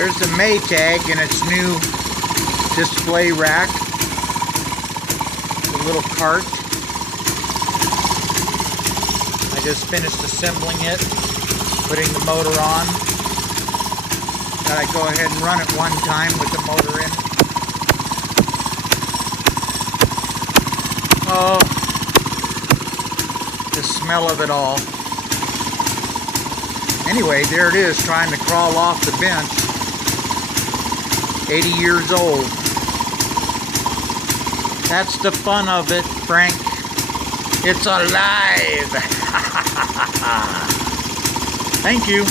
There's the Maytag in its new display rack. The little cart. I just finished assembling it, putting the motor on. Gotta go ahead and run it one time with the motor in. Oh, the smell of it all. Anyway, there it is, trying to crawl off the bench. 80 years old. That's the fun of it, Frank. It's alive. Thank you.